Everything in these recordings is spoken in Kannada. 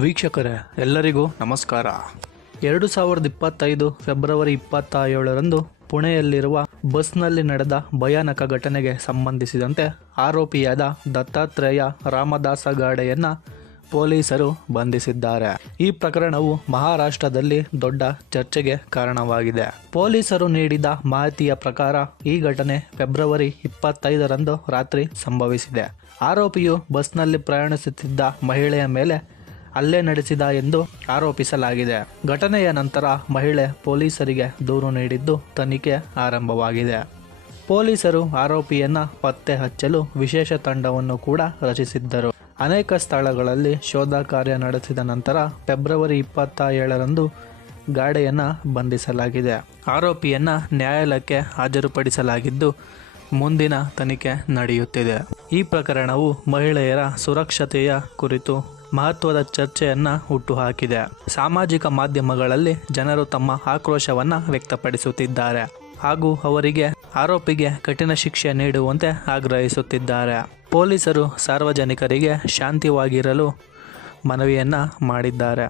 ವೀಕ್ಷಕರೇ, ಎಲ್ಲರಿಗೂ ನಮಸ್ಕಾರ. 2025 ಫೆಬ್ರವರಿ 27ರಂದು ಪುಣೆಯಲ್ಲಿರುವ ಬಸ್ನಲ್ಲಿ ನಡೆದ ಭಯಾನಕ ಘಟನೆಗೆ ಸಂಬಂಧಿಸಿದಂತೆ ಆರೋಪಿಯಾದ ದತ್ತಾತ್ರೇಯ ರಾಮದಾಸ ಗಾಡೆಯನ್ನ ಪೊಲೀಸರು ಬಂಧಿಸಿದ್ದಾರೆ. ಈ ಪ್ರಕರಣವು ಮಹಾರಾಷ್ಟ್ರದಲ್ಲಿ ದೊಡ್ಡ ಚರ್ಚೆಗೆ ಕಾರಣವಾಗಿದೆ. ಪೊಲೀಸರು ನೀಡಿದ ಮಾಹಿತಿಯ ಪ್ರಕಾರ ಈ ಘಟನೆ ಫೆಬ್ರವರಿ 25ರಂದು ರಾತ್ರಿ ಸಂಭವಿಸಿದೆ. ಆರೋಪಿಯು ಬಸ್ನಲ್ಲಿ ಪ್ರಯಾಣಿಸುತ್ತಿದ್ದ ಮಹಿಳೆಯ ಮೇಲೆ ಹಲ್ಲೆ ನಡೆಸಿದ ಎಂದು ಆರೋಪಿಸಲಾಗಿದೆ. ಘಟನೆಯ ನಂತರ ಮಹಿಳೆ ಪೊಲೀಸರಿಗೆ ದೂರು ನೀಡಿದ್ದು ತನಿಖೆ ಆರಂಭವಾಗಿದೆ. ಪೊಲೀಸರು ಆರೋಪಿಯನ್ನ ಪತ್ತೆ ಹಚ್ಚಲು ವಿಶೇಷ ತಂಡವನ್ನು ಕೂಡ ರಚಿಸಿದ್ದರು. ಅನೇಕ ಸ್ಥಳಗಳಲ್ಲಿ ಶೋಧ ಕಾರ್ಯ ನಡೆಸಿದ ನಂತರ ಫೆಬ್ರವರಿ 27ರಂದು ಗಾಡೆಯನ್ನ ಬಂಧಿಸಲಾಗಿದೆ. ಆರೋಪಿಯನ್ನ ನ್ಯಾಯಾಲಯಕ್ಕೆ ಹಾಜರುಪಡಿಸಲಾಗಿದ್ದು ಮುಂದಿನ ತನಿಖೆ ನಡೆಯುತ್ತಿದೆ. ಈ ಪ್ರಕರಣವು ಮಹಿಳೆಯರ ಸುರಕ್ಷತೆಯ ಕುರಿತು ಮಹತ್ವದ ಚರ್ಚೆಯನ್ನ ಹುಟ್ಟುಹಾಕಿದೆ. ಸಾಮಾಜಿಕ ಮಾಧ್ಯಮಗಳಲ್ಲಿ ಜನರು ತಮ್ಮ ಆಕ್ರೋಶವನ್ನ ವ್ಯಕ್ತಪಡಿಸುತ್ತಿದ್ದಾರೆ ಹಾಗೂ ಅವರಿಗೆ ಆರೋಪಿಗೆ ಕಠಿಣ ಶಿಕ್ಷೆ ನೀಡುವಂತೆ ಆಗ್ರಹಿಸುತ್ತಿದ್ದಾರೆ. ಪೊಲೀಸರು ಸಾರ್ವಜನಿಕರಿಗೆ ಶಾಂತಿವಾಗಿರಲು ಮನವಿಯನ್ನ ಮಾಡಿದ್ದಾರೆ.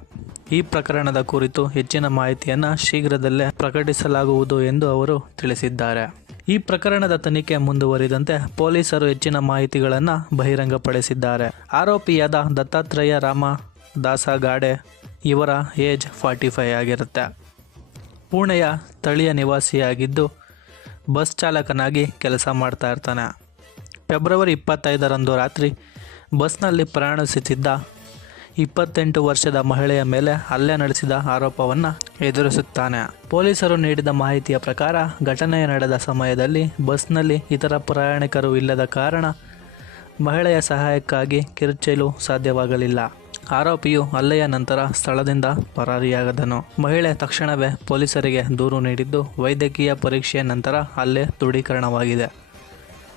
ಈ ಪ್ರಕರಣದ ಕುರಿತು ಹೆಚ್ಚಿನ ಮಾಹಿತಿಯನ್ನು ಶೀಘ್ರದಲ್ಲೇ ಪ್ರಕಟಿಸಲಾಗುವುದು ಎಂದು ಅವರು ತಿಳಿಸಿದ್ದಾರೆ. ಈ ಪ್ರಕರಣದ ತನಿಖೆ ಮುಂದುವರಿದಂತೆ ಪೊಲೀಸರು ಹೆಚ್ಚಿನ ಮಾಹಿತಿಗಳನ್ನು ಬಹಿರಂಗಪಡಿಸಿದ್ದಾರೆ. ಆರೋಪಿಯಾದ ದತ್ತಾತ್ರೇಯ ರಾಮದಾಸ ಗಾಡೆ ಇವರ ಏಜ್ 45 ಆಗಿರುತ್ತೆ. ಪುಣೆಯ ಸ್ಥಳೀಯ ನಿವಾಸಿಯಾಗಿದ್ದು ಬಸ್ ಚಾಲಕನಾಗಿ ಕೆಲಸ ಮಾಡ್ತಾ ಇರ್ತಾನೆ. ಫೆಬ್ರವರಿ 25ರಂದು ರಾತ್ರಿ ಬಸ್ನಲ್ಲಿ ಪ್ರಯಾಣಿಸುತ್ತಿದ್ದ 28 ವರ್ಷದ ಮಹಿಳೆಯ ಮೇಲೆ ಹಲ್ಲೆ ನಡೆಸಿದ ಆರೋಪವನ್ನು ಎದುರಿಸುತ್ತಾನೆ. ಪೊಲೀಸರು ನೀಡಿದ ಮಾಹಿತಿಯ ಪ್ರಕಾರ ಘಟನೆ ನಡೆದ ಸಮಯದಲ್ಲಿ ಬಸ್ನಲ್ಲಿ ಇತರ ಪ್ರಯಾಣಿಕರು ಇಲ್ಲದ ಕಾರಣ ಮಹಿಳೆಯ ಸಹಾಯಕ್ಕಾಗಿ ಕಿರುಚಲು ಸಾಧ್ಯವಾಗಲಿಲ್ಲ. ಆರೋಪಿಯು ಹಲ್ಲೆಯ ನಂತರ ಸ್ಥಳದಿಂದ ಪರಾರಿಯಾಗದನು. ಮಹಿಳೆ ತಕ್ಷಣವೇ ಪೊಲೀಸರಿಗೆ ದೂರು ನೀಡಿದ್ದು ವೈದ್ಯಕೀಯ ಪರೀಕ್ಷೆಯ ನಂತರ ಹಲ್ಲೆ ದೃಢೀಕರಣವಾಗಿದೆ.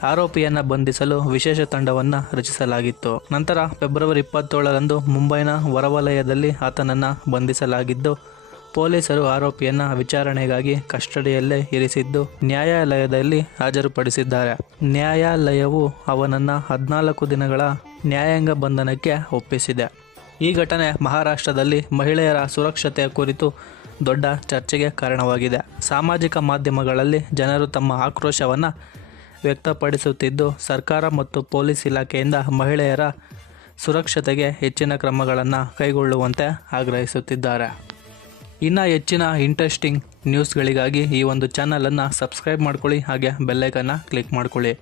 ಆರೋಪಿಯನ್ನು ಬಂಧಿಸಲು ವಿಶೇಷ ತಂಡವನ್ನು ರಚಿಸಲಾಗಿತ್ತು. ನಂತರ ಫೆಬ್ರವರಿ 27ರಂದು ಮುಂಬೈನ ಹೊರವಲಯದಲ್ಲಿ ಆತನನ್ನು ಬಂಧಿಸಲಾಗಿದ್ದು ಪೊಲೀಸರು ಆರೋಪಿಯನ್ನು ವಿಚಾರಣೆಗಾಗಿ ಕಸ್ಟಡಿಯಲ್ಲೇ ಇರಿಸಿದ್ದು ನ್ಯಾಯಾಲಯದಲ್ಲಿ ಹಾಜರುಪಡಿಸಿದ್ದಾರೆ. ನ್ಯಾಯಾಲಯವು ಅವನನ್ನು 14 ದಿನಗಳ ನ್ಯಾಯಾಂಗ ಬಂಧನಕ್ಕೆ ಒಪ್ಪಿಸಿದೆ. ಈ ಘಟನೆ ಮಹಾರಾಷ್ಟ್ರದಲ್ಲಿ ಮಹಿಳೆಯರ ಸುರಕ್ಷತೆಯ ಕುರಿತು ದೊಡ್ಡ ಚರ್ಚೆಗೆ ಕಾರಣವಾಗಿದೆ. ಸಾಮಾಜಿಕ ಮಾಧ್ಯಮಗಳಲ್ಲಿ ಜನರು ತಮ್ಮ ಆಕ್ರೋಶವನ್ನು ವ್ಯಕ್ತಪಡಿಸುತ್ತಿದ್ದು ಸರ್ಕಾರ ಮತ್ತು ಪೊಲೀಸ್ ಇಲಾಖೆಯಿಂದ ಮಹಿಳೆಯರ ಸುರಕ್ಷತೆಗೆ ಹೆಚ್ಚಿನ ಕ್ರಮಗಳನ್ನು ಕೈಗೊಳ್ಳುವಂತೆ ಆಗ್ರಹಿಸುತ್ತಿದ್ದಾರೆ. ಇನ್ನು ಹೆಚ್ಚಿನ ಇಂಟ್ರೆಸ್ಟಿಂಗ್ ನ್ಯೂಸ್ಗಳಿಗಾಗಿ ಈ ಒಂದು ಚಾನಲನ್ನು ಸಬ್ಸ್ಕ್ರೈಬ್ ಮಾಡ್ಕೊಳ್ಳಿ, ಹಾಗೆ ಬೆಲ್ಲೈಕನ್ನ ಕ್ಲಿಕ್ ಮಾಡ್ಕೊಳ್ಳಿ.